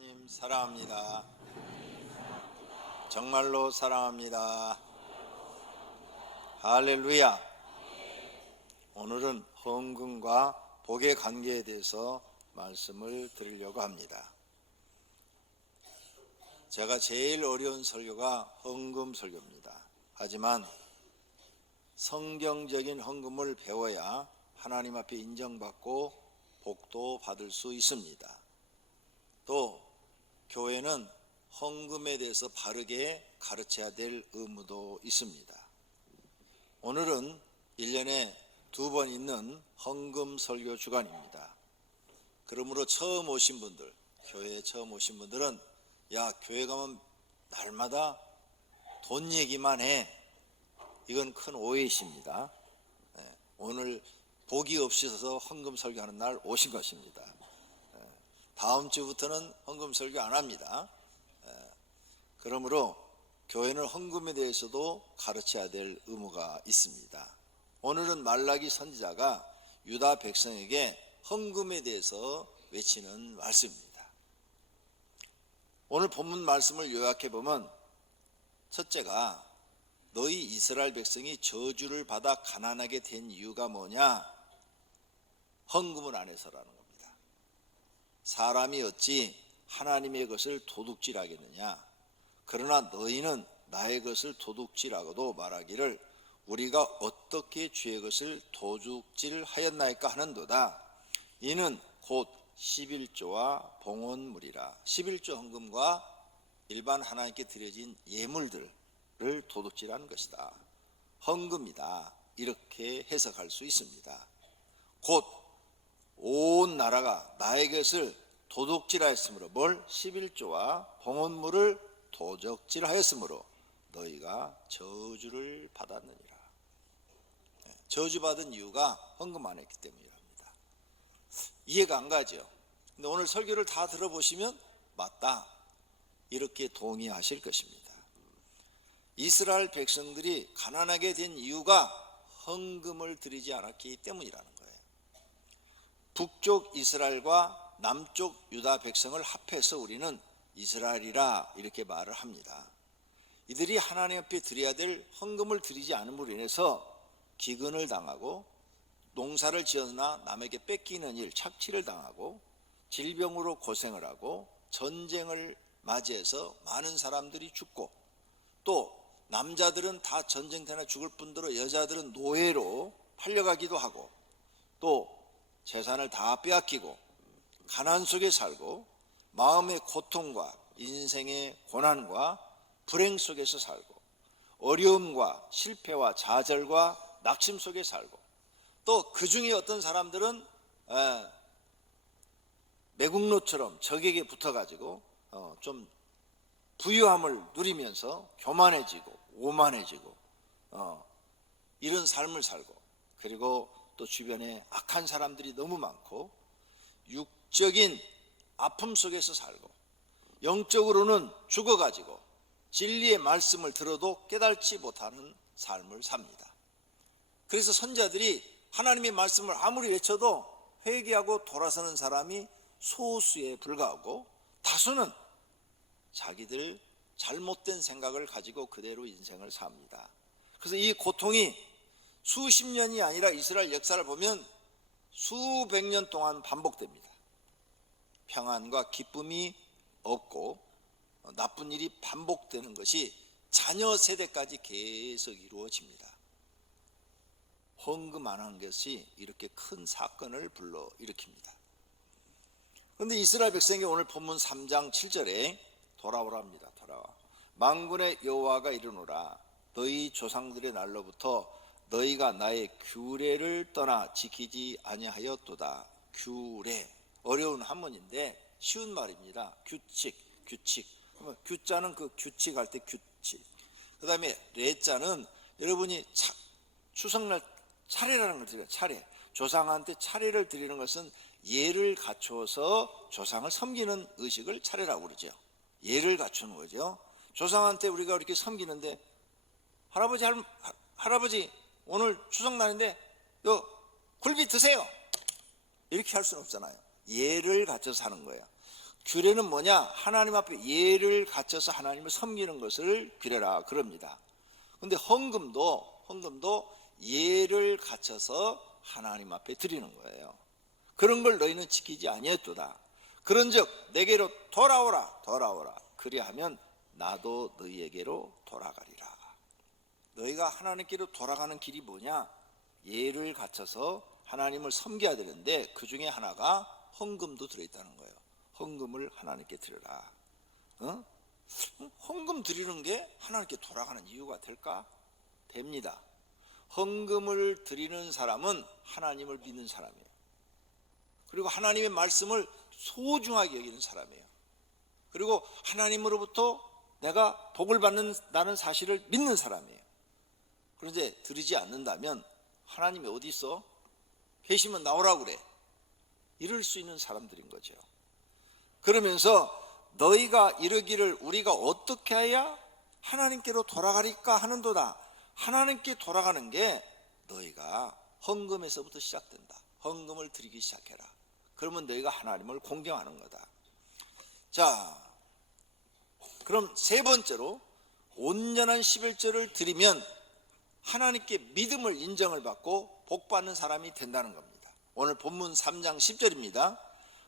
하나님 사랑합니다. 정말로 사랑합니다. 할렐루야. 오늘은 헌금과 복의 관계에 대해서 말씀을 드리려고 합니다. 제가 제일 어려운 설교가 헌금 설교입니다. 하지만 성경적인 헌금을 배워야 하나님 앞에 인정받고 복도 받을 수 있습니다. 또 교회는 헌금에 대해서 바르게 가르쳐야 될 의무도 있습니다. 오늘은 1년에 2번 있는 헌금 설교 주간입니다. 그러므로 처음 오신 분들, 교회에 처음 오신 분들은 야, 교회 가면 날마다 돈 얘기만 해. 이건 큰 오해이십니다. 오늘 복이 없으셔서 헌금 설교하는 날 오신 것입니다. 다음 주부터는 헌금 설교 안 합니다. 그러므로 교회는 헌금에 대해서도 가르쳐야 될 의무가 있습니다. 오늘은 말라기 선지자가 유다 백성에게 헌금에 대해서 외치는 말씀입니다. 오늘 본문 말씀을 요약해 보면 첫째가 너희 이스라엘 백성이 저주를 받아 가난하게 된 이유가 뭐냐? 헌금을 안 해서라는 겁니다. 사람이 어찌 하나님의 것을 도둑질하겠느냐? 그러나 너희는 나의 것을 도둑질하고도 말하기를 우리가 어떻게 주의 것을 도둑질하였나이까 하는도다. 이는 곧 11조와 봉헌물이라. 11조 헌금과 일반 하나님께 드려진 예물들을 도둑질하는 것이다. 헌금이다. 이렇게 해석할 수 있습니다. 곧 온 나라가 나의 것을 도둑질하였으므로 뭘? 11조와 봉헌물을 도적질하였으므로 너희가 저주를 받았느니라. 저주받은 이유가 헌금 안 했기 때문이랍니다. 이해가 안 가죠. 근데 오늘 설교를 다 들어보시면 맞다, 이렇게 동의하실 것입니다. 이스라엘 백성들이 가난하게 된 이유가 헌금을 드리지 않았기 때문이라는 거예요. 북쪽 이스라엘과 남쪽 유다 백성을 합해서 우리는 이스라엘이라 이렇게 말을 합니다. 이들이 하나님 앞에 드려야 될 헌금을 드리지 않음으로 인해서 기근을 당하고 농사를 지었으나 남에게 뺏기는 일, 착취를 당하고 질병으로 고생을 하고 전쟁을 맞이해서 많은 사람들이 죽고, 또 남자들은 다 전쟁터나 죽을 뿐더러 여자들은 노예로 팔려가기도 하고, 또 재산을 다 빼앗기고 가난 속에 살고 마음의 고통과 인생의 고난과 불행 속에서 살고 어려움과 실패와 좌절과 낙심 속에 살고, 또 그 중에 어떤 사람들은 매국노처럼 적에게 붙어가지고 좀 부유함을 누리면서 교만해지고 오만해지고 이런 삶을 살고, 그리고 또 주변에 악한 사람들이 너무 많고 육적인 아픔 속에서 살고 영적으로는 죽어가지고 진리의 말씀을 들어도 깨달지 못하는 삶을 삽니다. 그래서 선지자들이 하나님의 말씀을 아무리 외쳐도 회개하고 돌아서는 사람이 소수에 불과하고, 다수는 자기들 잘못된 생각을 가지고 그대로 인생을 삽니다. 그래서 이 고통이 수십 년이 아니라 이스라엘 역사를 보면 수백 년 동안 반복됩니다. 평안과 기쁨이 없고 나쁜 일이 반복되는 것이 자녀 세대까지 계속 이루어집니다. 헌금 안 한 것이 이렇게 큰 사건을 불러일으킵니다. 그런데 이스라엘 백성이 오늘 본문 3장 7절에 돌아오랍니다. 돌아와. 만군의 여호와가 이르노라. 너희 조상들의 날로부터 너희가 나의 규례를 떠나 지키지 아니하였도다. 규례, 어려운 한문인데 쉬운 말입니다. 규칙. 규자는 그 규칙할 때 규칙. 그 다음에 레자는 여러분이 추석날 차례라는 걸 드려요. 차례. 조상한테 차례를 드리는 것은 예를 갖추어서 조상을 섬기는 의식을 차례라고 그러죠. 예를 갖추는 거죠. 조상한테 우리가 이렇게 섬기는데 할아버지 오늘 추석날인데 굴비 드세요, 이렇게 할 수는 없잖아요. 예를 갖춰서 하는 거예요. 규례는 뭐냐? 하나님 앞에 예를 갖춰서 하나님을 섬기는 것을 규례라 그럽니다. 근데 헌금도 예를 갖춰서 하나님 앞에 드리는 거예요. 그런 걸 너희는 지키지 아니했도다. 그런즉 내게로 돌아오라 그리하면 나도 너희에게로 돌아가리라. 너희가 하나님께로 돌아가는 길이 뭐냐? 예를 갖춰서 하나님을 섬겨야 되는데 그 중에 하나가 헌금도 들어있다는 거예요. 헌금을 하나님께 드려라. 헌금 드리는 게 하나님께 돌아가는 이유가 될까? 됩니다. 헌금을 드리는 사람은 하나님을 믿는 사람이에요. 그리고 하나님의 말씀을 소중하게 여기는 사람이에요. 그리고 하나님으로부터 내가 복을 받는다는 사실을 믿는 사람이에요. 그런데 드리지 않는다면 하나님이 어디 있어? 계시면 나오라고 그래. 이럴 수 있는 사람들인 거죠. 그러면서 너희가 이르기를 우리가 어떻게 해야 하나님께로 돌아가리까 하는도다. 하나님께 돌아가는 게 너희가 헌금에서부터 시작된다. 헌금을 드리기 시작해라. 그러면 너희가 하나님을 공경하는 거다. 자, 그럼 세 번째로 온전한 11조를 드리면 하나님께 믿음을 인정을 받고 복받는 사람이 된다는 겁니다. 오늘 본문 3장 10절입니다.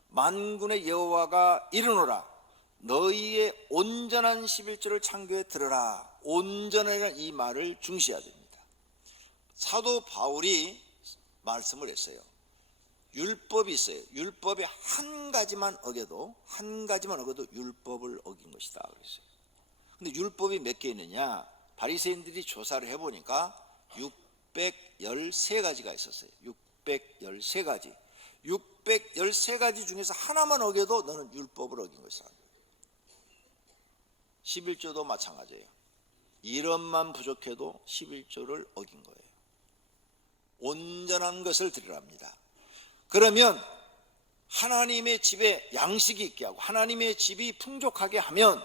만군의 여호와가 이르노라 너희의 온전한 11조를 창교에 들으라. 온전이라는 이 말을 중시해야 됩니다. 사도 바울이 말씀을 했어요. 율법이 있어요. 율법의 한 가지만 어겨도 율법을 어긴 것이다 그랬어요. 근데 율법이 몇 개 있느냐? 바리새인들이 조사를 해보니까 613가지가 있었어요. 613가지. 613가지 중에서 하나만 어겨도 너는 율법을 어긴 것이다. 11조도 마찬가지예요. 이런만 부족해도 11조를 어긴 거예요. 온전한 것을 드리랍니다. 그러면 하나님의 집에 양식이 있게 하고 하나님의 집이 풍족하게 하면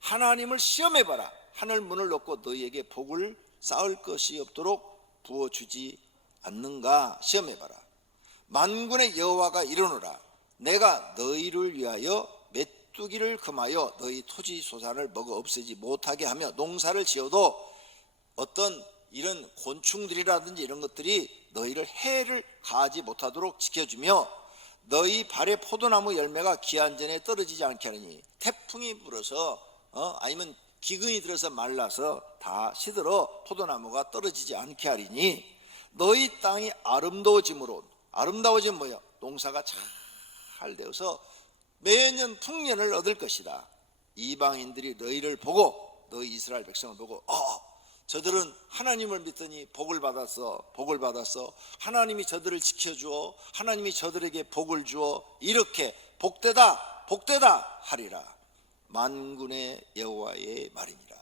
하나님을 시험해봐라. 하늘 문을 놓고 너희에게 복을 쌓을 것이 없도록 부어주지 않는가 시험해봐라. 만군의 여호와가 이르노라 내가 너희를 위하여 메뚜기를 금하여 너희 토지 소산을 먹어 없애지 못하게 하며 농사를 지어도 어떤 이런 곤충들이라든지 이런 것들이 너희를 해를 가하지 못하도록 지켜주며 너희 발의 포도나무 열매가 기한 전에 떨어지지 않게 하느니 태풍이 불어서 아니면 기근이 들어서 말라서 다 시들어 포도나무가 떨어지지 않게 하리니 너희 땅이 아름다워짐으로 아름다워지면 뭐야? 농사가 잘 되어서 매년 풍년을 얻을 것이다. 이방인들이 너희를 보고 너희 이스라엘 백성을 보고 저들은 하나님을 믿더니 복을 받았어. 하나님이 저들을 지켜주어 하나님이 저들에게 복을 주어 이렇게 복되다 하리라. 만군의 여호와의 말이니라.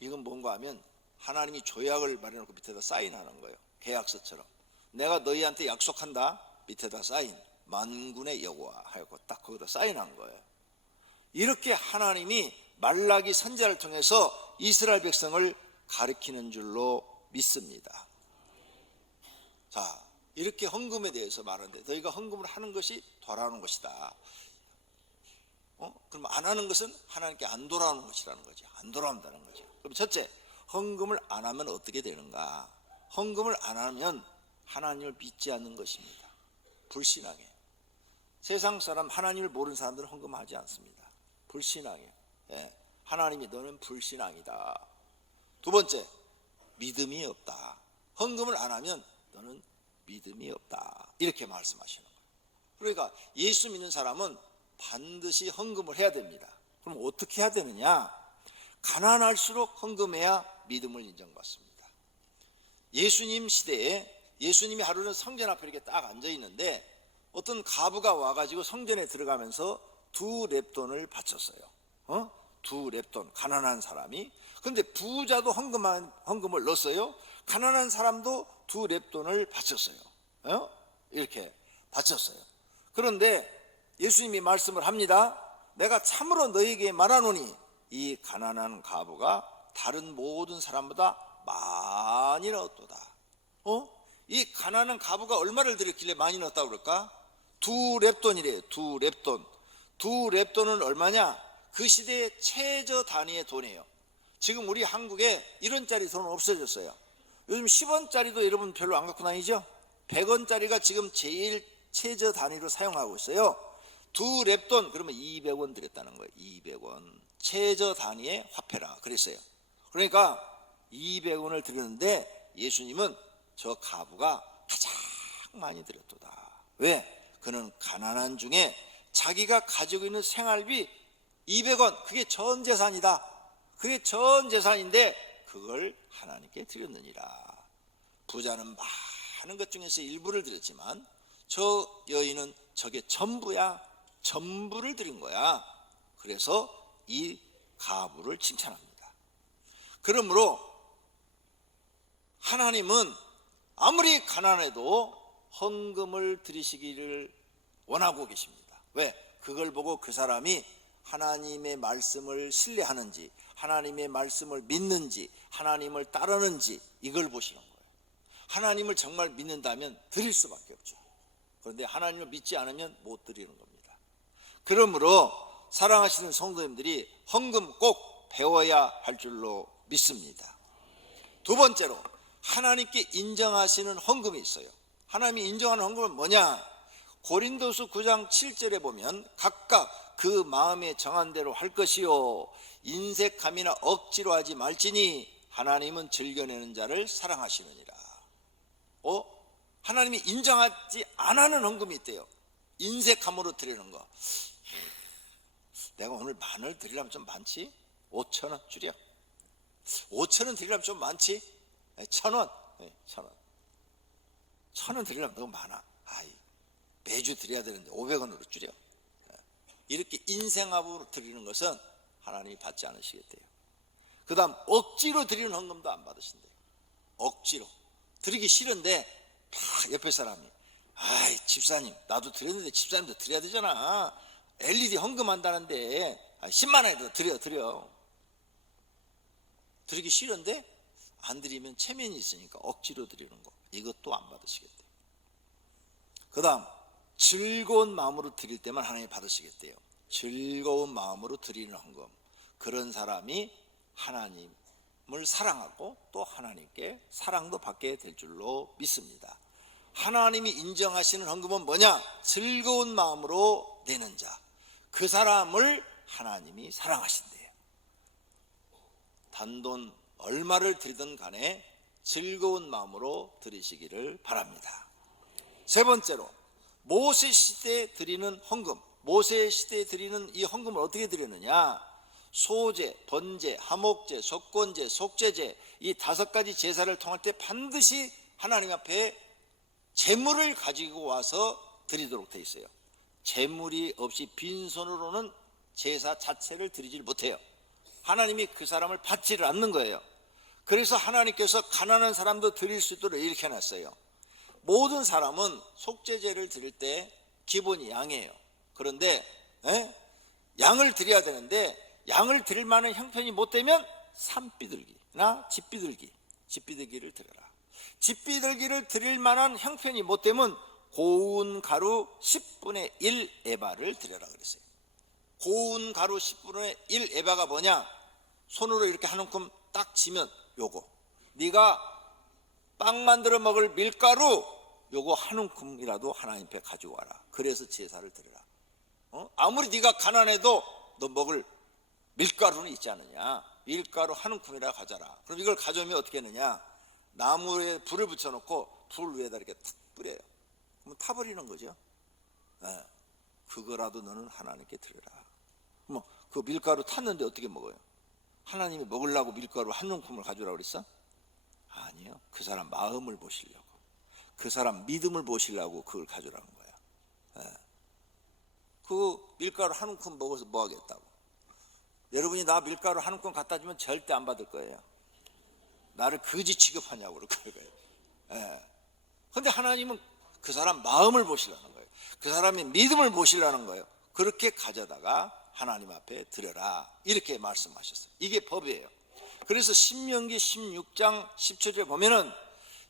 이건 뭔가 하면 하나님이 조약을 마련해놓고 밑에다 사인하는 거예요. 계약서처럼 내가 너희한테 약속한다. 밑에다 사인 만군의 여호와 하고 딱 거기다 사인한 거예요. 이렇게 하나님이 말라기 선지자를 통해서 이스라엘 백성을 가리키는 줄로 믿습니다. 자, 이렇게 헌금에 대해서 말하는데 너희가 헌금을 하는 것이 돌아오는 것이다. 그럼 안 하는 것은 하나님께 안 돌아오는 것이라는 거죠. 안 돌아온다는 거죠. 그럼 첫째, 헌금을 안 하면 어떻게 되는가? 헌금을 안 하면 하나님을 믿지 않는 것입니다. 불신앙해. 세상 사람, 하나님을 모르는 사람들은 헌금하지 않습니다. 불신앙해. 하나님이 너는 불신앙이다. 두 번째, 믿음이 없다. 헌금을 안 하면 너는 믿음이 없다. 이렇게 말씀하시는 거예요. 그러니까 예수 믿는 사람은 반드시 헌금을 해야 됩니다. 그럼 어떻게 해야 되느냐? 가난할수록 헌금해야 믿음을 인정받습니다. 예수님 시대에 예수님이 하루는 성전 앞에 이렇게 딱 앉아 있는데 어떤 과부가 와가지고 성전에 들어가면서 2렙돈을 바쳤어요. 2렙돈, 가난한 사람이. 근데 부자도 헌금을 넣었어요. 가난한 사람도 2렙돈을 바쳤어요. 이렇게 바쳤어요. 그런데 예수님이 말씀을 합니다. 내가 참으로 너희에게 말하노니 이 가난한 과부가 다른 모든 사람보다 많이 넣었도다. 이 가난한 과부가 얼마를 드렸길래 많이 넣었다고 그럴까? 두 렙돈이래요. 두 렙돈. 두 렙돈은 얼마냐? 그 시대의 최저 단위의 돈이에요. 지금 우리 한국에 1원짜리 돈은 없어졌어요. 요즘 10원짜리도 여러분 별로 안 갖고 다니죠? 100원짜리가 지금 제일 최저 단위로 사용하고 있어요. 두 렙돈 그러면 200원 드렸다는 거예요. 200원. 최저 단위의 화폐라 그랬어요. 그러니까 200원을 드렸는데 예수님은 저 과부가 가장 많이 드렸도다. 왜? 그는 가난한 중에 자기가 가지고 있는 생활비 200원 그게 전 재산이다. 그게 전 재산인데 그걸 하나님께 드렸느니라. 부자는 많은 것 중에서 일부를 드렸지만 저 여인은 저게 전부야. 전부를 드린 거야. 그래서 이 과부를 칭찬합니다. 그러므로 하나님은 아무리 가난해도 헌금을 드리시기를 원하고 계십니다. 왜? 그걸 보고 그 사람이 하나님의 말씀을 신뢰하는지, 하나님의 말씀을 믿는지, 하나님을 따르는지 이걸 보시는 거예요. 하나님을 정말 믿는다면 드릴 수밖에 없죠. 그런데 하나님을 믿지 않으면 못 드리는 겁니다. 그러므로 사랑하시는 성도님들이 헌금 꼭 배워야 할 줄로 믿습니다. 두 번째로 하나님께 인정하시는 헌금이 있어요. 하나님이 인정하는 헌금은 뭐냐? 고린도서 9장 7절에 보면 각각 그 마음에 정한 대로 할 것이요 인색함이나 억지로 하지 말지니 하나님은 즐겨내는 자를 사랑하시느니라. 하나님이 인정하지 않는 헌금이 있대요. 인색함으로 드리는 거. 내가 오늘 만을 드리려면 좀 많지? 5,000원 줄여. 5,000원 드리려면 좀 많지? 1,000원. 1,000원. 1,000원 드리려면 너무 많아. 매주 드려야 되는데 500원으로 줄여. 이렇게 인생합으로 드리는 것은 하나님이 받지 않으시겠대요. 그 다음 억지로 드리는 헌금도 안 받으신대요. 억지로 드리기 싫은데 막 옆에 사람이 집사님 나도 드렸는데 집사님도 드려야 되잖아. LED 헌금한다는데 10만 원이라도 드려. 드리기 싫은데 안 드리면 체면이 있으니까 억지로 드리는 거 이것도 안 받으시겠대요. 그 다음 즐거운 마음으로 드릴 때만 하나님이 받으시겠대요. 즐거운 마음으로 드리는 헌금. 그런 사람이 하나님을 사랑하고 또 하나님께 사랑도 받게 될 줄로 믿습니다. 하나님이 인정하시는 헌금은 뭐냐? 즐거운 마음으로 내는 자. 그 사람을 하나님이 사랑하신대요. 단돈 얼마를 드리든 간에 즐거운 마음으로 드리시기를 바랍니다. 세 번째로 모세 시대에 드리는 헌금. 모세 시대에 드리는 이 헌금을 어떻게 드리느냐? 소제, 번제, 하목제, 속건제, 속죄제 이 5가지 제사를 통할 때 반드시 하나님 앞에 제물을 가지고 와서 드리도록 되어 있어요. 제물이 없이 빈손으로는 제사 자체를 드리질 못해요. 하나님이 그 사람을 받지를 않는 거예요. 그래서 하나님께서 가난한 사람도 드릴 수 있도록 이렇게 해놨어요. 모든 사람은 속죄제를 드릴 때 기본이 양이에요. 그런데 양을 드려야 되는데 양을 드릴 만한 형편이 못 되면 산비둘기나 집비둘기를 드려라. 집비둘기를 드릴 만한 형편이 못 되면 고운 가루 10분의 1 에바를 드려라 그랬어요. 고운 가루 10분의 1 에바가 뭐냐? 손으로 이렇게 한 움큼 딱 쥐면 요거. 네가 빵 만들어 먹을 밀가루 요거 한 움큼이라도 하나님 앞에 가지고 와라. 그래서 제사를 드려라. 아무리 네가 가난해도 너 먹을 밀가루는 있지 않느냐? 밀가루 한 움큼이라 가져라. 그럼 이걸 가져오면 어떻게 하느냐? 나무에 불을 붙여놓고 불 위에다 이렇게 탁 뿌려요. 그러면 타버리는 거죠. 그거라도 너는 하나님께 드려라. 그 밀가루 탔는데 어떻게 먹어요? 하나님이 먹으려고 밀가루 한 움큼을 가져오라고 그랬어? 아니요. 그 사람 마음을 보시려고, 그 사람 믿음을 보시려고 그걸 가져오라는 거야. 그 밀가루 한 움큼 먹어서 뭐 하겠다고? 여러분이 나 밀가루 한 움큼 갖다 주면 절대 안 받을 거예요. 나를 거지 취급하냐고 그럴 거예요. 그런데 하나님은 그 사람 마음을 보시려는 거예요. 그 사람의 믿음을 보시려는 거예요. 그렇게 가져다가 하나님 앞에 드려라 이렇게 말씀하셨어요. 이게 법이에요. 그래서 신명기 16장 10절에 보면은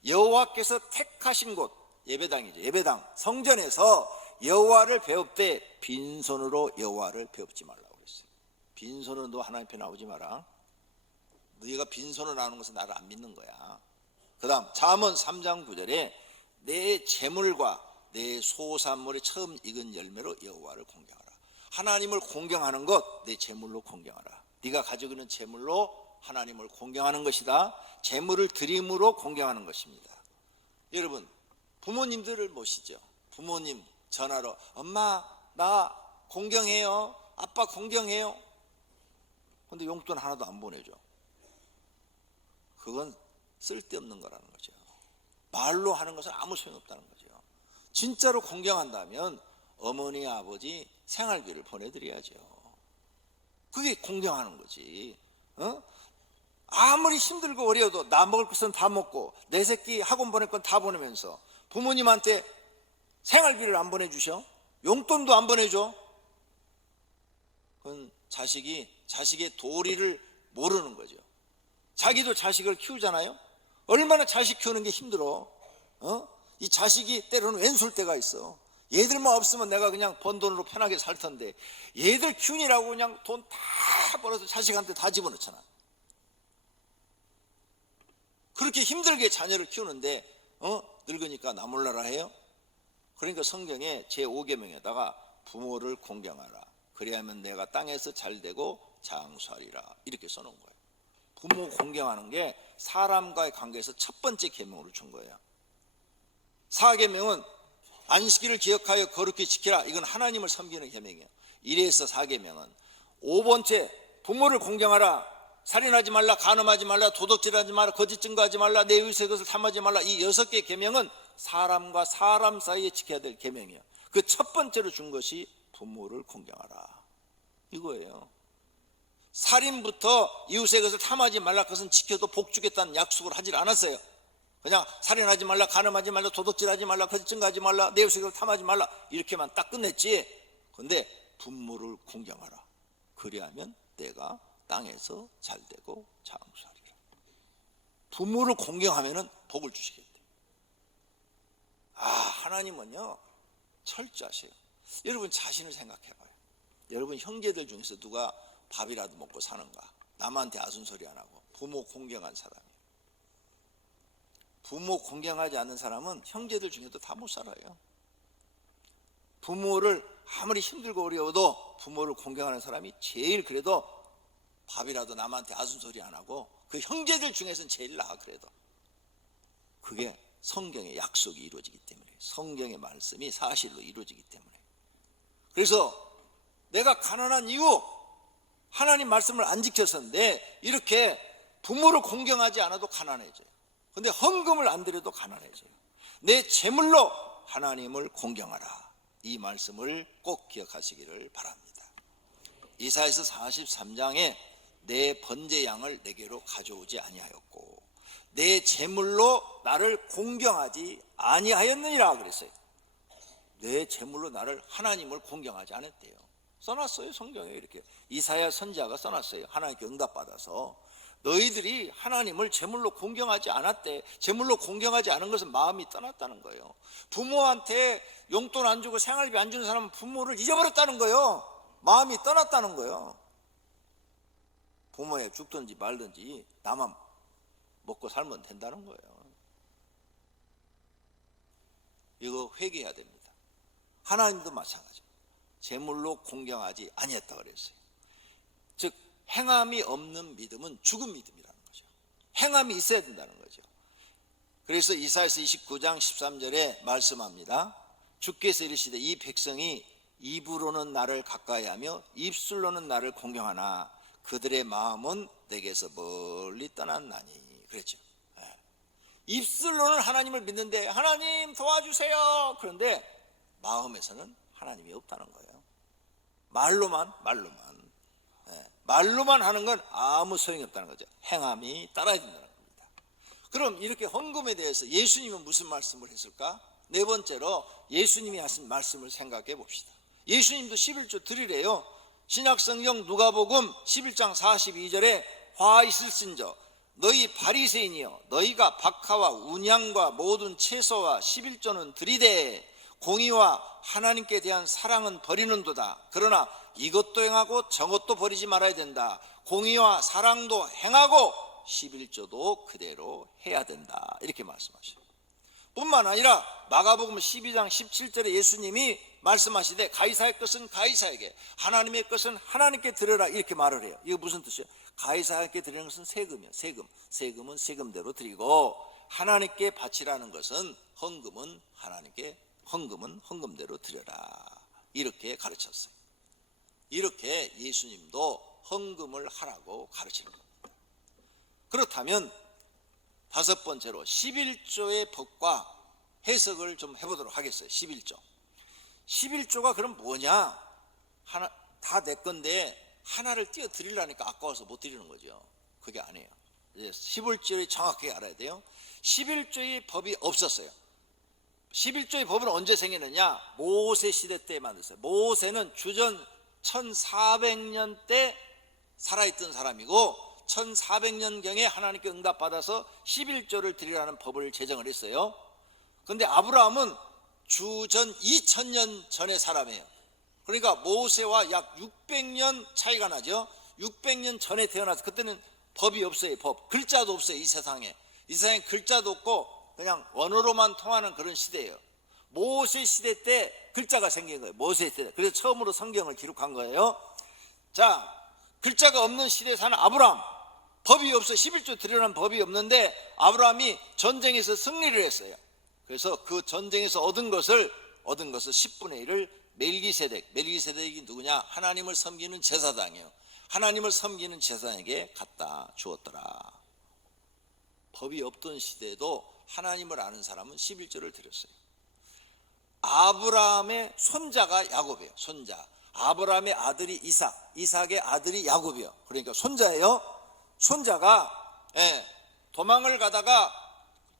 여호와께서 택하신 곳, 예배당이죠. 예배당 성전에서 여호와를 배웁되 빈손으로 여호와를 배웁지 말라고 그랬어요. 빈손으로 너 하나님 앞에 나오지 마라. 너희가 빈손으로 나오는 것은 나를 안 믿는 거야. 그 다음 잠언 3장 9절에 내 재물과 내 소산물의 처음 익은 열매로 여호와를 공경하라. 하나님을 공경하는 것 내 재물로 공경하라. 네가 가지고 있는 재물로 하나님을 공경하는 것이다. 재물을 드림으로 공경하는 것입니다. 여러분 부모님들을 모시죠. 부모님 전화로 엄마 나 공경해요. 아빠 공경해요. 근데 용돈 하나도 안 보내줘. 그건 쓸데없는 거라는 거죠. 말로 하는 것은 아무 소용없다는 거죠. 진짜로 공경한다면 어머니 아버지 생활비를 보내드려야죠. 그게 공경하는 거지. 아무리 힘들고 어려워도 나 먹을 것은 다 먹고 내 새끼 학원 보낼 건 다 보내면서 부모님한테 생활비를 안 보내주셔? 용돈도 안 보내줘? 그건 자식의 도리를 모르는 거죠. 자기도 자식을 키우잖아요. 얼마나 자식 키우는 게 힘들어. 이 자식이 때로는 왼술 때가 있어. 얘들만 없으면 내가 그냥 번 돈으로 편하게 살 텐데 얘들 키우느라고 그냥 돈 다 벌어서 자식한테 다 집어넣잖아. 그렇게 힘들게 자녀를 키우는데 늙으니까 나 몰라라 해요. 그러니까 성경에 제5계명에다가 부모를 공경하라. 그래야만 내가 땅에서 잘되고 장수하리라 이렇게 써놓은 거예요. 부모 공경하는 게 사람과의 관계에서 첫 번째 계명으로 준 거예요. 4계명은 안식일을 기억하여 거룩히 지키라. 이건 하나님을 섬기는 계명이에요. 이래서 4계명은 5번째 부모를 공경하라. 살인하지 말라, 간음하지 말라, 도둑질하지 말라, 거짓 증거하지 말라, 내 이웃의 것을 탐하지 말라. 이 6개 계명은 사람과 사람 사이에 지켜야 될 계명이에요. 그 첫 번째로 준 것이 부모를 공경하라 이거예요. 살인부터 이웃의 것을 탐하지 말라, 그것은 지켜도 복 주겠다는 약속을 하질 않았어요. 그냥 살인하지 말라, 간음하지 말라, 도둑질하지 말라, 거짓 증거하지 말라, 내 이웃의 것을 탐하지 말라 이렇게만 딱 끝냈지. 그런데 부모를 공경하라. 그리하면 내가 땅에서 잘되고 장수하리라. 부모를 공경하면 복을 주시겠대. 하나님은요 철저하세요. 여러분 자신을 생각해봐요. 여러분 형제들 중에서 누가 밥이라도 먹고 사는가? 남한테 아순소리 안 하고 부모 공경한 사람이에요. 부모 공경하지 않는 사람은 형제들 중에도 다 못 살아요. 부모를 아무리 힘들고 어려워도 부모를 공경하는 사람이 제일 그래도 밥이라도 남한테 아순소리 안 하고 그 형제들 중에서는 제일 나아. 그래도 그게 성경의 약속이 이루어지기 때문에, 성경의 말씀이 사실로 이루어지기 때문에. 그래서 내가 가난한 이유 하나님 말씀을 안 지켰었는데 이렇게 부모를 공경하지 않아도 가난해져요. 근데 헌금을 안 드려도 가난해져요. 내 재물로 하나님을 공경하라. 이 말씀을 꼭 기억하시기를 바랍니다. 이사야서 43장에 내 번제 양을 내게로 가져오지 아니하였고 내 재물로 나를 공경하지 아니하였느니라 그랬어요. 내 재물로 나를 하나님을 공경하지 않았대요. 써놨어요. 성경에 이렇게 이사야 선지자가 써놨어요. 하나님께 응답받아서 너희들이 하나님을 제물로 공경하지 않았대. 제물로 공경하지 않은 것은 마음이 떠났다는 거예요. 부모한테 용돈 안 주고 생활비 안 주는 사람은 부모를 잊어버렸다는 거예요. 마음이 떠났다는 거예요. 부모에 죽든지 말든지 나만 먹고 살면 된다는 거예요. 이거 회개해야 됩니다. 하나님도 마찬가지입니다. 제물로 공경하지 아니했다 그랬어요. 즉 행함이 없는 믿음은 죽은 믿음이라는 거죠. 행함이 있어야 된다는 거죠. 그래서 이사야서 29장 13절에 말씀합니다. 주께서 이르시되 이 백성이 입으로는 나를 가까이하며 입술로는 나를 공경하나 그들의 마음은 내게서 멀리 떠났나니 그랬죠. 입술로는 하나님을 믿는데 하나님 도와주세요. 그런데 마음에서는 하나님이 없다는 거예요. 말로만 하는 건 아무 소용이 없다는 거죠. 행함이 따라야 된다는 겁니다. 그럼 이렇게 헌금에 대해서 예수님은 무슨 말씀을 했을까? 네 번째로 예수님이 하신 말씀을 생각해 봅시다. 예수님도 11조 드리래요. 신약성경 누가복음 11장 42절에 화 있을진저 너희 바리새인이여 너희가 박하와 운양과 모든 채소와 11조는 드리되 공의와 하나님께 대한 사랑은 버리는도다. 그러나 이것도 행하고 저것도 버리지 말아야 된다. 공의와 사랑도 행하고 11조도 그대로 해야 된다. 이렇게 말씀하셔요. 뿐만 아니라 마가복음 12장 17절에 예수님이 말씀하시되 가이사의 것은 가이사에게, 하나님의 것은 하나님께 드려라, 이렇게 말을 해요. 이거 무슨 뜻이에요? 가이사에게 드리는 것은 세금이에요. 세금은 세금대로 드리고, 하나님께 바치라는 것은 헌금은 헌금대로 드려라, 이렇게 가르쳤어요. 이렇게 예수님도 헌금을 하라고 가르치는 겁니다. 그렇다면 다섯 번째로 11조의 법과 해석을 좀 해보도록 하겠어요. 11조가 그럼 뭐냐? 하나 다 내 건데 하나를 띄어 드리려니까 아까워서 못 드리는 거죠. 그게 아니에요. 이제 11조를 정확하게 알아야 돼요. 11조의 법이 없었어요. 11조의 법은 언제 생기느냐? 모세 시대 때 만들었어요. 모세는 주전 1400년 때 살아있던 사람이고 1400년경에 하나님께 응답받아서 11조를 드리라는 법을 제정을 했어요. 그런데 아브라함은 주전 2000년 전의 사람이에요. 그러니까 모세와 약 600년 차이가 나죠. 600년 전에 태어나서, 그때는 법이 없어요. 글자도 없어요. 이 세상에 글자도 없고 그냥 언어로만 통하는 그런 시대예요. 모세 시대 때 글자가 생긴 거예요. 모세 시대. 그래서 처음으로 성경을 기록한 거예요. 자, 글자가 없는 시대에 사는 아브라함, 법이 없어, 11조 드리라는 법이 없는데 아브라함이 전쟁에서 승리를 했어요. 그래서 그 전쟁에서 얻은 것을 10분의 1을 멜기세덱이 누구냐? 하나님을 섬기는 제사장이에요. 하나님을 섬기는 제사장에게 갖다 주었더라. 법이 없던 시대에도 하나님을 아는 사람은 11조를 드렸어요. 아브라함의 손자가 야곱이에요. 손자. 아브라함의 아들이 이삭의 아들이 야곱이에요. 그러니까 손자예요. 손자가 도망을 가다가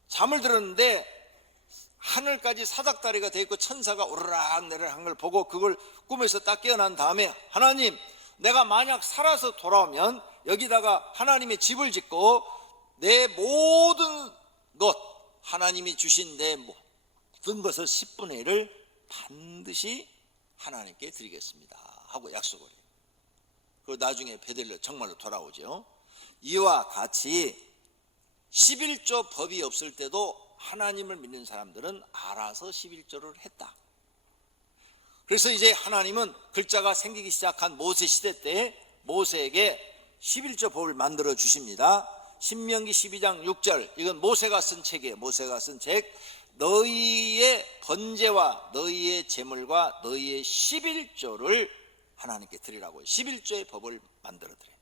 잠을 들었는데 하늘까지 사닥다리가 돼 있고 천사가 오르락 내리락 한 걸 보고 그걸 꿈에서 딱 깨어난 다음에, 하나님, 내가 만약 살아서 돌아오면 여기다가 하나님의 집을 짓고 내 모든 것, 하나님이 주신 내 모든 것을 10분의 1을 반드시 하나님께 드리겠습니다 하고 약속을 해요. 그리고 나중에 베들레 정말로 돌아오죠. 이와 같이 11조 법이 없을 때도 하나님을 믿는 사람들은 알아서 11조를 했다. 그래서 이제 하나님은 글자가 생기기 시작한 모세 시대 때 모세에게 11조 법을 만들어 주십니다. 신명기 12장 6절, 이건 모세가 쓴 책이에요. 모세가 쓴 책. 너희의 번제와 너희의 제물과 너희의 11조를 하나님께 드리라고 11조의 법을 만들어 드려요.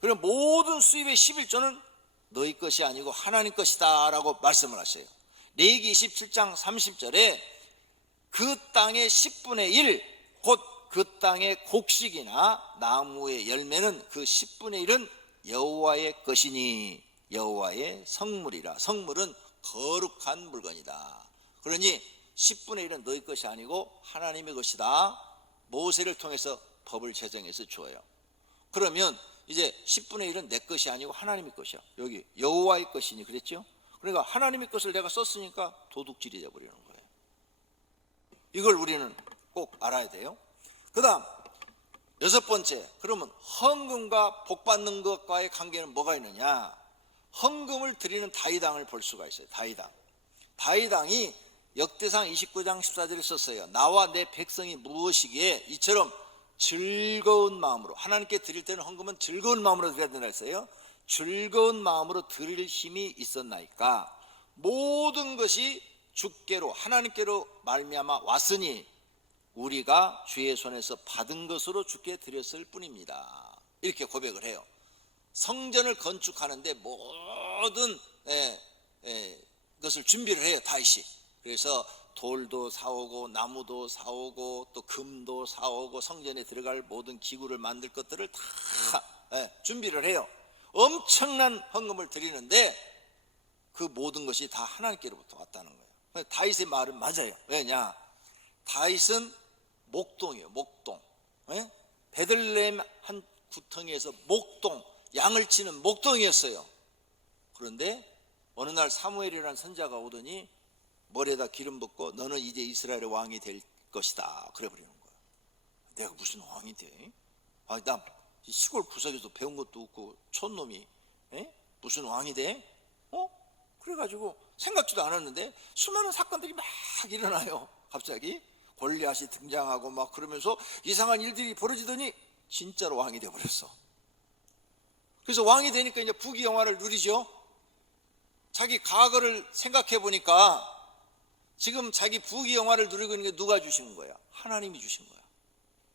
그럼 모든 수입의 11조는 너희 것이 아니고 하나님 것이다 라고 말씀을 하셔요. 레위기 27장 30절에 그 땅의 10분의 1, 곧 그 땅의 곡식이나 나무의 열매는 그 10분의 1은 여호와의 것이니 여호와의 성물이라. 성물은 거룩한 물건이다. 그러니 10분의 1은 너희 것이 아니고 하나님의 것이다. 모세를 통해서 법을 제정해서 주어요. 그러면 이제 10분의 1은 내 것이 아니고 하나님의 것이야. 여기 여호와의 것이니 그랬죠. 그러니까 하나님의 것을 내가 썼으니까 도둑질이 되어버리는 거예요. 이걸 우리는 꼭 알아야 돼요. 그 다음 여섯 번째, 그러면 헌금과 복받는 것과의 관계는 뭐가 있느냐? 헌금을 드리는 다이당을 볼 수가 있어요. 다이당이 역대상 29장 14절에 썼어요. 나와 내 백성이 무엇이기에 이처럼 즐거운 마음으로, 하나님께 드릴 때는 헌금은 즐거운 마음으로 드려야 된다 했어요. 즐거운 마음으로 드릴 힘이 있었나이까? 모든 것이 주께로 하나님께로 말미암아 왔으니 우리가 주의 손에서 받은 것으로 주께 드렸을 뿐입니다. 이렇게 고백을 해요. 성전을 건축하는데 모든 것을 준비를 해요. 다윗이. 그래서 돌도 사오고 나무도 사오고 또 금도 사오고 성전에 들어갈 모든 기구를 만들 것들을 다 준비를 해요. 엄청난 헌금을 드리는데 그 모든 것이 다 하나님께로부터 왔다는 거예요. 다윗의 말은 맞아요. 왜냐? 다윗은 목동이에요. 목동. 베들레헴 한 구덩이에서 목동, 양을 치는 목동이었어요. 그런데 어느 날 사무엘이라는 선지자가 오더니 머리에다 기름 붓고 너는 이제 이스라엘의 왕이 될 것이다 그래 버리는 거야. 내가 무슨 왕이 돼? 나 시골 구석에서 배운 것도 없고 촌놈이 무슨 왕이 돼? 그래가지고 생각지도 않았는데 수많은 사건들이 막 일어나요. 갑자기 골리앗이 등장하고 막 그러면서 이상한 일들이 벌어지더니 진짜로 왕이 되어버렸어. 그래서 왕이 되니까 이제 부귀영화를 누리죠. 자기 과거를 생각해 보니까 지금 자기 부귀영화를 누리고 있는 게 누가 주시는 거야? 하나님이 주신 거야.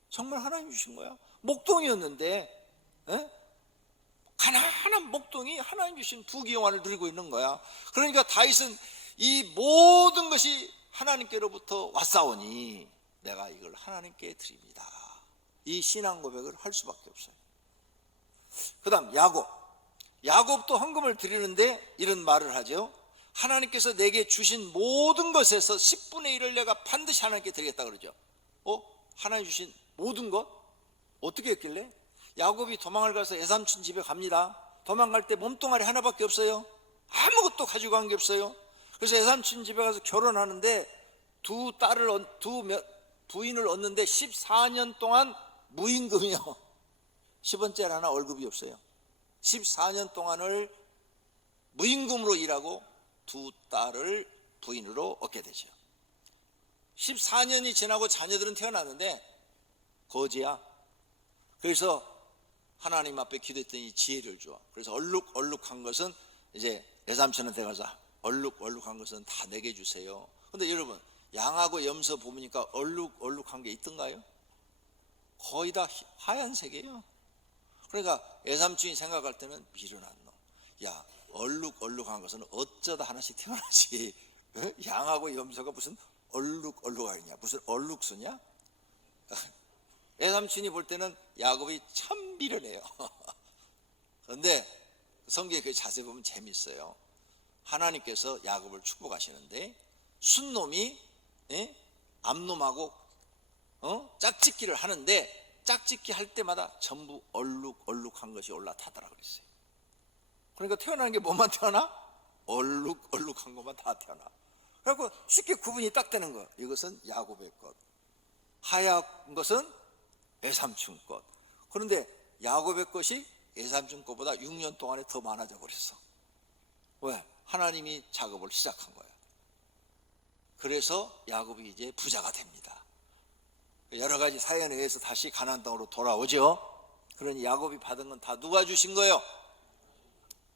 정말 하나님이 주신 거야. 목동이었는데 가난한 목동이 하나님 주신 부귀영화를 누리고 있는 거야. 그러니까 다윗은 이 모든 것이 하나님께로부터 왔사오니 내가 이걸 하나님께 드립니다. 이 신앙 고백을 할 수밖에 없어요. 그 다음 야곱도 헌금을 드리는데 이런 말을 하죠. 하나님께서 내게 주신 모든 것에서 10분의 1을 내가 반드시 하나님께 드리겠다 그러죠. 하나님 주신 모든 것? 어떻게 했길래? 야곱이 도망을 가서 외삼촌 집에 갑니다. 도망갈 때 몸뚱아리 하나밖에 없어요. 아무것도 가지고 간 게 없어요. 그래서 외삼촌 집에 가서 결혼하는데 두 부인을 얻는데 14년 동안 무임금이요. 10원짜리 하나 월급이 없어요. 14년 동안을 무임금으로 일하고 두 딸을 부인으로 얻게 되죠. 14년이 지나고 자녀들은 태어났는데 거지야. 그래서 하나님 앞에 기도했더니 지혜를 줘. 그래서 얼룩한 것은 이제 외삼촌한테 가서 얼룩한 것은 다 내게 주세요. 근데 여러분 양하고 염소 보니까 얼룩한 게 있던가요? 거의 다 하얀색이에요. 그러니까 외삼촌이 생각할 때는 미련한 놈. 야 얼룩한 것은 어쩌다 하나씩 태어나지. 양하고 염소가 무슨 얼룩하냐, 무슨 얼룩소냐? 외삼촌이 볼 때는 야곱이 참 미련해요. 그런데 성경에 그 자세히 보면 재밌어요. 하나님께서 야곱을 축복하시는데 순놈이 암놈하고 짝짓기를 하는데 짝짓기 할 때마다 전부 얼룩한 것이 올라타더라 그랬어요. 그러니까 태어나는 게 뭐만 태어나? 얼룩한 것만 다 태어나. 그래서 쉽게 구분이 딱 되는 거예요. 이것은 야곱의 것, 하얀 것은 외삼촌 것. 그런데 야곱의 것이 외삼촌 것보다 6년 동안에 더 많아져 버렸어. 왜? 하나님이 작업을 시작한 거야. 그래서 야곱이 이제 부자가 됩니다. 여러 가지 사연에 의해서 다시 가나안 땅으로 돌아오죠. 그러니 야곱이 받은 건 다 누가 주신 거예요?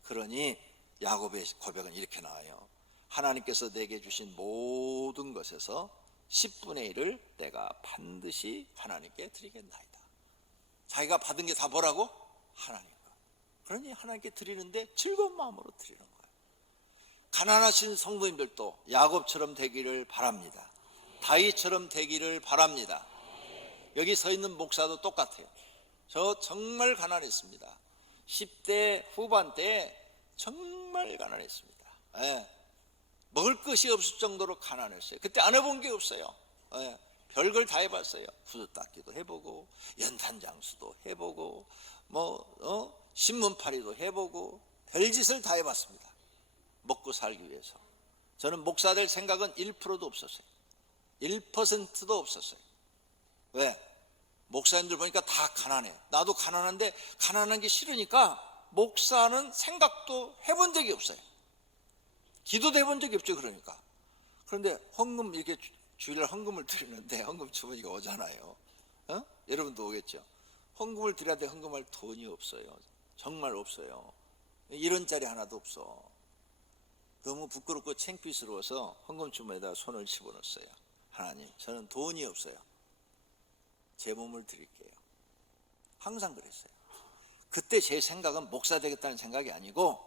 그러니 야곱의 고백은 이렇게 나와요. 하나님께서 내게 주신 모든 것에서 10분의 1을 내가 반드시 하나님께 드리겠나이다. 자기가 받은 게 다 뭐라고? 하나님 것. 그러니 하나님께 드리는데 즐거운 마음으로 드리는 거예요. 가난하신 성도님들도 야곱처럼 되기를 바랍니다. 다윗처럼 되기를 바랍니다. 여기 서 있는 목사도 똑같아요. 저 정말 가난했습니다. 10대 후반 때 정말 가난했습니다. 먹을 것이 없을 정도로 가난했어요. 그때 안 해본 게 없어요. 별걸 다 해봤어요. 구두 닦기도 해보고 연탄장수도 해보고 신문팔이도 해보고 별짓을 다 해봤습니다. 먹고 살기 위해서. 저는 목사 될 생각은 1%도 없었어요. 1%도 없었어요. 왜? 목사님들 보니까 다 가난해. 나도 가난한데 가난한 게 싫으니까 목사는 생각도 해본 적이 없어요. 기도도 해본 적이 없죠. 그러니까. 그런데 헌금 이렇게 주일날 헌금을 드리는데 헌금 주머니가 오잖아요. 여러분도 오겠죠. 헌금을 드려야 돼. 헌금할 돈이 없어요. 정말 없어요. 1원짜리 하나도 없어. 너무 부끄럽고 창피스러워서 헌금 주머니에다 손을 집어넣었어요. 하나님, 저는 돈이 없어요. 제 몸을 드릴게요. 항상 그랬어요. 그때 제 생각은 목사 되겠다는 생각이 아니고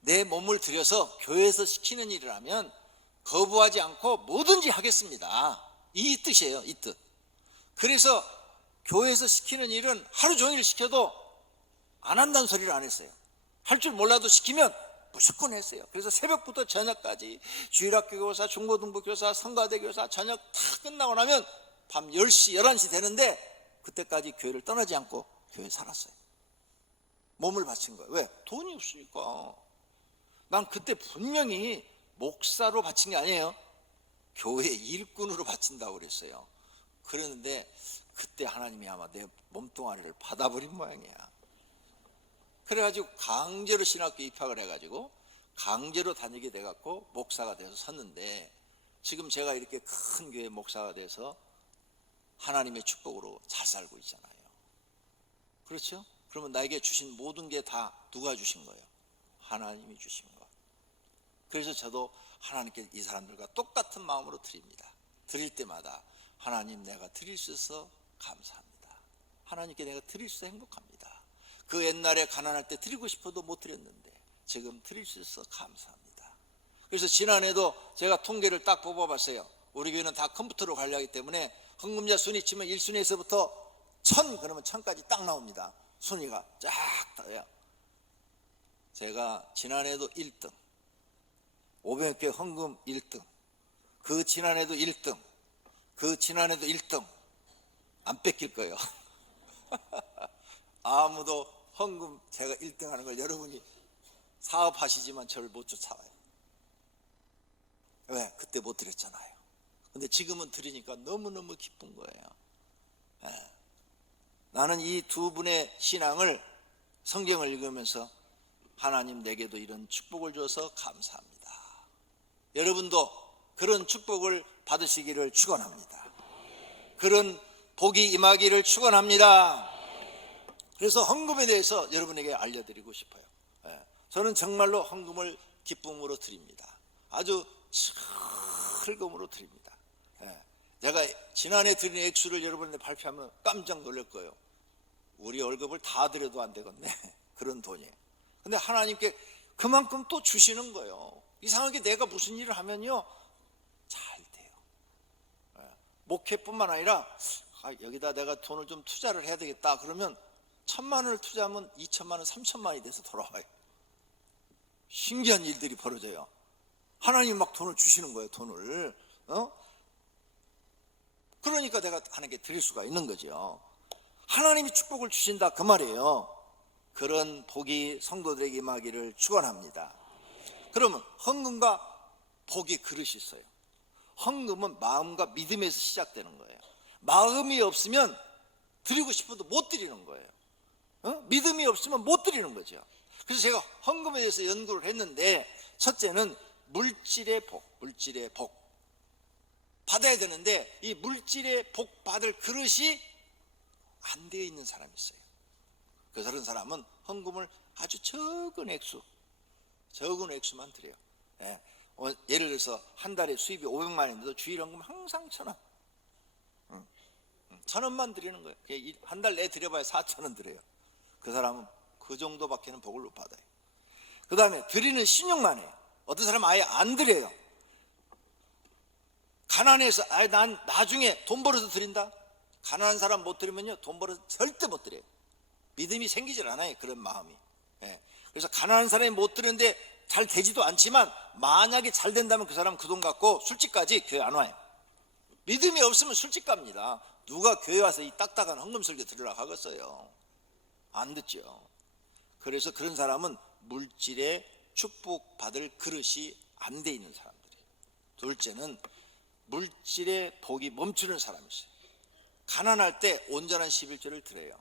내 몸을 들여서 교회에서 시키는 일을 하면 거부하지 않고 뭐든지 하겠습니다. 이 뜻이에요. 이 뜻. 그래서 교회에서 시키는 일은 하루 종일 시켜도 안 한다는 소리를 안 했어요. 할 줄 몰라도 시키면 무조건 했어요. 그래서 새벽부터 저녁까지 주일학교 교사, 중고등부 교사, 성가대 교사 저녁 다 끝나고 나면 밤 10시, 11시 되는데 그때까지 교회를 떠나지 않고 교회에 살았어요. 몸을 바친 거예요. 왜? 돈이 없으니까. 난 그때 분명히 목사로 바친 게 아니에요. 교회 일꾼으로 바친다고 그랬어요. 그러는데 그때 하나님이 아마 내 몸뚱아리를 받아버린 모양이야. 그래가지고 강제로 신학교 입학을 해가지고 강제로 다니게 돼갖고 목사가 돼서 섰는데, 지금 제가 이렇게 큰 교회 목사가 돼서 하나님의 축복으로 잘 살고 있잖아요. 그렇죠? 그러면 나에게 주신 모든 게 다 누가 주신 거예요? 하나님이 주신 것. 그래서 저도 하나님께 이 사람들과 똑같은 마음으로 드립니다. 드릴 때마다 하나님, 내가 드릴 수 있어서 감사합니다. 하나님께 내가 드릴 수 있어서 행복합니다. 그 옛날에 가난할 때 드리고 싶어도 못 드렸는데 지금 드릴 수 있어서 감사합니다. 그래서 지난해도 제가 통계를 딱 뽑아봤어요. 우리 교회는 다 컴퓨터로 관리하기 때문에 헌금자 순위 치면 1순위에서부터 1000, 그러면 1000까지 딱 나옵니다. 순위가 쫙 떠요. 제가 지난해도 1등, 500개 헌금 1등, 그 지난해도 1등, 그 지난해도 1등. 안 뺏길 거예요. 아무도 헌금 제가 1등 하는 걸, 여러분이 사업하시지만 저를 못 쫓아와요. 왜? 그때 못 드렸잖아요. 근데 지금은 드리니까 너무너무 기쁜 거예요. 네. 나는 이 두 분의 신앙을, 성경을 읽으면서 하나님, 내게도 이런 축복을 줘서 감사합니다. 여러분도 그런 축복을 받으시기를 축원합니다. 그런 복이 임하기를 축원합니다. 그래서 헌금에 대해서 여러분에게 알려드리고 싶어요. 저는 정말로 헌금을 기쁨으로 드립니다. 아주 슬금으로 드립니다. 제가 지난해 드린 액수를 여러분한테 발표하면 깜짝 놀랄 거예요. 우리 월급을 다 드려도 안 되겠네. 그런 돈이에요. 근데 하나님께 그만큼 또 주시는 거예요. 이상하게 내가 무슨 일을 하면요, 잘 돼요. 목회뿐만 아니라 여기다 내가 돈을 좀 투자를 해야 되겠다 그러면 1000만 원을 투자하면 2천만 원, 3천만 원이 돼서 돌아와요. 신기한 일들이 벌어져요. 하나님 막 돈을 주시는 거예요. 돈을. 그러니까 내가 하나님께 드릴 수가 있는 거죠. 하나님이 축복을 주신다 그 말이에요. 그런 복이 성도들에게 임하기를 축원합니다. 그러면 헌금과 복의 그릇이 있어요. 헌금은 마음과 믿음에서 시작되는 거예요. 마음이 없으면 드리고 싶어도 못 드리는 거예요. 믿음이 없으면 못 드리는 거죠. 그래서 제가 헌금에 대해서 연구를 했는데, 첫째는 물질의 복, 물질의 복 받아야 되는데, 이 물질의 복 받을 그릇이 안 되어 있는 사람이 있어요. 그런 사람은 헌금을 아주 적은 액수만 드려요. 예를 들어서 한 달에 수입이 500만 원인데도 주일 헌금 항상 1000원, 1000원만 드리는 거예요. 한 달 내 드려봐야 4000원 드려요. 그 사람은 그 정도밖에는 복을 못 받아요. 그 다음에 드리는 신용만 해요. 어떤 사람은 아예 안 드려요. 가난해서 난 나중에 돈 벌어서 드린다. 가난한 사람 못 드리면요, 돈 벌어서 절대 못 드려요. 믿음이 생기질 않아요. 그런 마음이. 그래서 가난한 사람이 못 드리는데 잘 되지도 않지만, 만약에 잘 된다면 그 사람 그 돈 갖고 술집까지 교회 안 와요. 믿음이 없으면 술집 갑니다. 누가 교회 와서 이 딱딱한 헌금 설교 들으려고 하겠어요? 안 듣죠. 그래서 그런 사람은 물질의 축복받을 그릇이 안 돼 있는 사람들이에요. 둘째는 물질의 복이 멈추는 사람이 있어요. 가난할 때 온전한 11조를 드려요.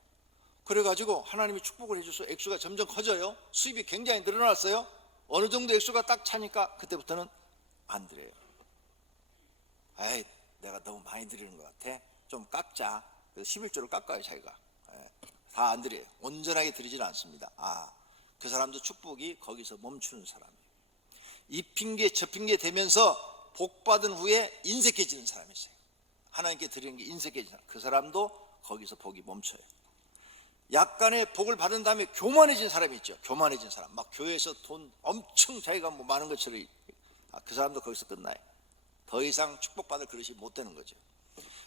그래가지고 하나님이 축복을 해줘서 액수가 점점 커져요. 수입이 굉장히 늘어났어요. 어느 정도 액수가 딱 차니까 그때부터는 안 드려요. 에이, 내가 너무 많이 드리는 것 같아, 좀 깎자. 그래서 11조를 깎아요. 자기가 다 안 드려요. 온전하게 드리지는 않습니다. 그 사람도 축복이 거기서 멈추는 사람이에요. 이 핑계 저 핑계 대면서 복 받은 후에 인색해지는 사람이 있어요. 하나님께 드리는 게 인색해지는 사람, 그 사람도 거기서 복이 멈춰요. 약간의 복을 받은 다음에 교만해진 사람이 있죠. 교만해진 사람, 막 교회에서 돈 엄청 자기가 뭐 많은 것처럼, 그 사람도 거기서 끝나요. 더 이상 축복받을 그릇이 못 되는 거죠.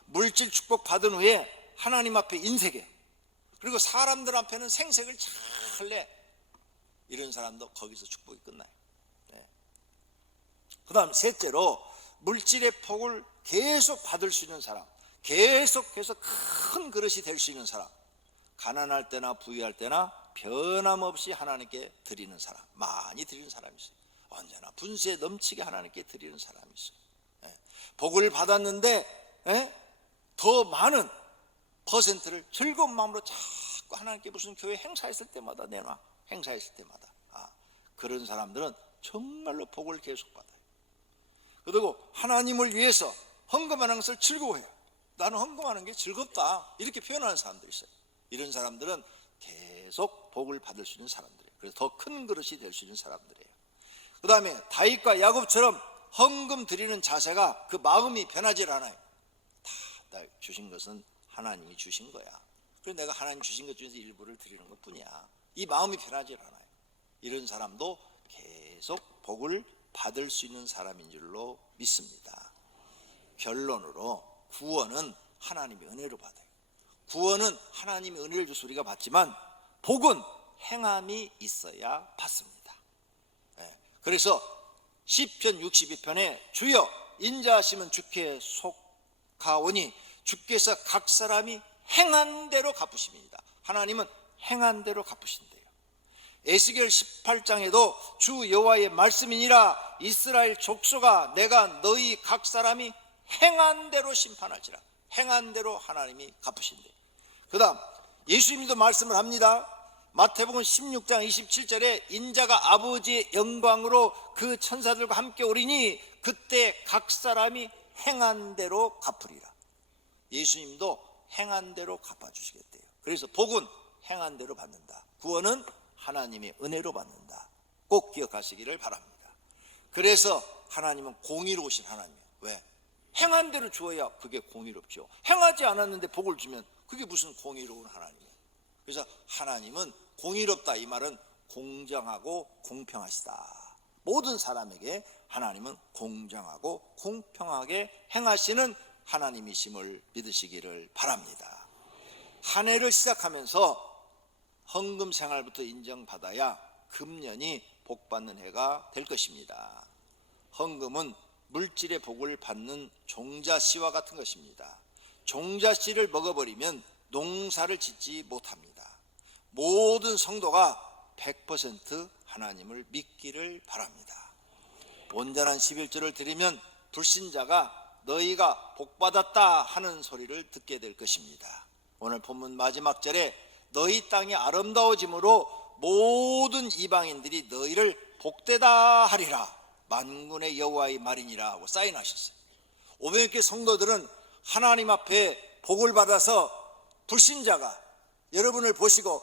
물질 축복 받은 후에 하나님 앞에 인색해, 그리고 사람들 앞에는 생색을 잘 내. 이런 사람도 거기서 축복이 끝나요. 그 다음 셋째로, 물질의 복을 계속 받을 수 있는 사람, 계속해서 큰 그릇이 될 수 있는 사람, 가난할 때나 부유할 때나 변함없이 하나님께 드리는 사람, 많이 드리는 사람이 있어요. 언제나 분수에 넘치게 하나님께 드리는 사람이 있어요. 복을 받았는데 더 많은 퍼센트를 즐거운 마음으로 자꾸 하나님께 무슨 교회 행사했을 때마다 내놔. 행사했을 때마다. 그런 사람들은 정말로 복을 계속 받아요. 그리고 하나님을 위해서 헌금하는 것을 즐거워해요. 나는 헌금하는 게 즐겁다, 이렇게 표현하는 사람들이 있어요. 이런 사람들은 계속 복을 받을 수 있는 사람들이에요. 그래서 더 큰 그릇이 될 수 있는 사람들이에요. 그 다음에 다윗과 야곱처럼 헌금 드리는 자세가, 그 마음이 변하질 않아요. 다 주신 것은 하나님이 주신 거야. 그래서 내가 하나님 주신 것 중에서 일부를 드리는 것 뿐이야. 이 마음이 변하질 않아요. 이런 사람도 계속 복을 받을 수 있는 사람인 줄로 믿습니다. 결론으로 구원은 하나님의 은혜로 받아요. 구원은 하나님의 은혜를 줘서 우리가 받지만 복은 행함이 있어야 받습니다. 그래서 시편 62편에 주여 인자하시면 주께 속하오니 주께서 각 사람이 행한 대로 갚으십니다. 하나님은 행한 대로 갚으신대요. 에스겔 18장에도 주 여호와의 말씀이니라 이스라엘 족속아 내가 너희 각 사람이 행한 대로 심판할지라. 행한 대로 하나님이 갚으신대요. 그 다음 예수님도 말씀을 합니다. 마태복음 16장 27절에 인자가 아버지의 영광으로 그 천사들과 함께 오리니 그때 각 사람이 행한 대로 갚으리라. 예수님도 행한 대로 갚아주시겠대요. 그래서 복은 행한 대로 받는다. 구원은 하나님의 은혜로 받는다. 꼭 기억하시기를 바랍니다. 그래서 하나님은 공의로우신 하나님이에요. 왜? 행한 대로 주어야 그게 공의롭죠. 행하지 않았는데 복을 주면 그게 무슨 공의로운 하나님이에요. 그래서 하나님은 공의롭다, 이 말은 공정하고 공평하시다. 모든 사람에게 하나님은 공정하고 공평하게 행하시는 하나님이심을 믿으시기를 바랍니다. 한 해를 시작하면서 헌금 생활부터 인정받아야 금년이 복받는 해가 될 것입니다. 헌금은 물질의 복을 받는 종자씨와 같은 것입니다. 종자씨를 먹어버리면 농사를 짓지 못합니다. 모든 성도가 100% 하나님을 믿기를 바랍니다. 온전한 11조를 드리면 불신자가 너희가 복받았다 하는 소리를 듣게 될 것입니다. 오늘 본문 마지막 절에 너희 땅이 아름다워짐으로 모든 이방인들이 너희를 복되다 하리라 만군의 여호와의 말이니라 하고 사인하셨어요. 500개 성도들은 하나님 앞에 복을 받아서 불신자가 여러분을 보시고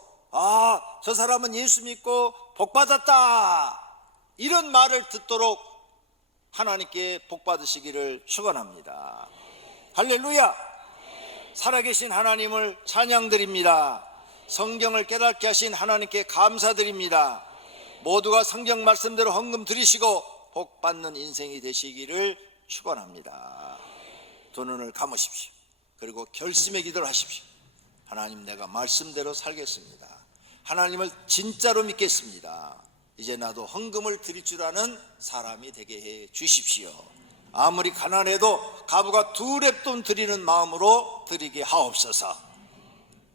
저 사람은 예수 믿고 복받았다 이런 말을 듣도록 하나님께 복받으시기를 축원합니다. 할렐루야. 살아계신 하나님을 찬양드립니다. 성경을 깨닫게 하신 하나님께 감사드립니다. 모두가 성경 말씀대로 헌금 드리시고 복받는 인생이 되시기를 축원합니다. 두 눈을 감으십시오. 그리고 결심의 기도를 하십시오. 하나님, 내가 말씀대로 살겠습니다. 하나님을 진짜로 믿겠습니다. 이제 나도 헌금을 드릴 줄 아는 사람이 되게 해 주십시오. 아무리 가난해도 가부가 2렙돈 드리는 마음으로 드리게 하옵소서.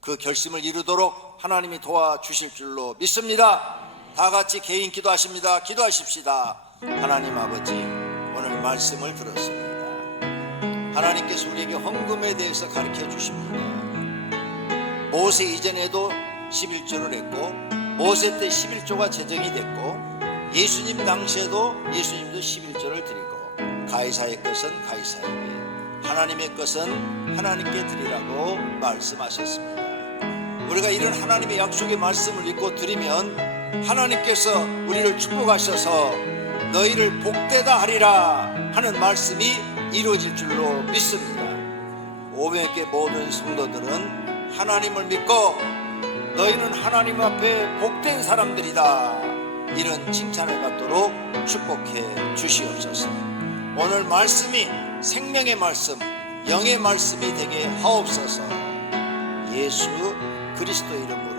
그 결심을 이루도록 하나님이 도와주실 줄로 믿습니다. 다 같이 개인 기도하십니다. 기도하십시다. 하나님 아버지, 오늘 말씀을 들었습니다. 하나님께서 우리에게 헌금에 대해서 가르쳐 주십니다. 모세 이전에도 11조를 했고 모세 때 11조가 제정이 됐고 예수님 당시에도 예수님도 11조를 드리고 가이사의 것은 가이사에게 하나님의 것은 하나님께 드리라고 말씀하셨습니다. 우리가 이런 하나님의 약속의 말씀을 믿고 드리면 하나님께서 우리를 축복하셔서 너희를 복되다 하리라 하는 말씀이 이루어질 줄로 믿습니다. 500개 모든 성도들은 하나님을 믿고 너희는 하나님 앞에 복된 사람들이다 이런 칭찬을 받도록 축복해 주시옵소서. 오늘 말씀이 생명의 말씀, 영의 말씀이 되게 하옵소서. 예수 그리스도 이름으로